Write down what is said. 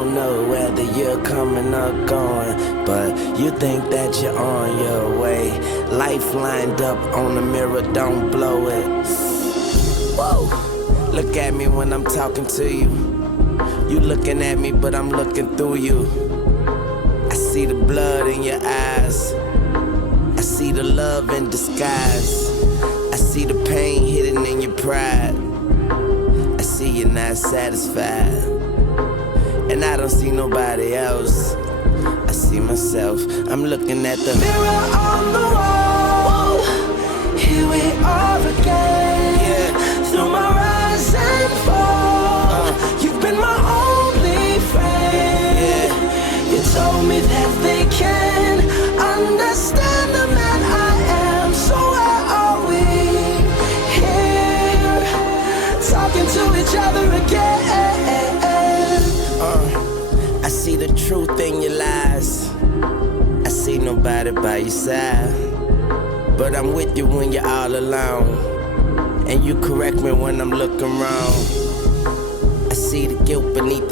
don't know whether you're coming or going, but you think that you're on your way. Life lined up on the mirror, don't blow it. Whoa, look at me when I'm talking to you. You looking at me, but I'm looking through you. I see the blood in your eyes. I see the love in disguise. I see the pain hidden in your pride. I see you're not satisfied. And I don't see nobody else. I see myself. I'm looking at the mirror on the wall. Here we are again. Yeah. Through my rise and fall, you've been my only friend. Yeah. You told me that they can understand the man I am. So where are we? Here, talking to each other again. I see the truth in your lies. I see nobody by your side, but I'm with you when you're all alone, and you correct me when I'm looking wrong. I see the guilt beneath the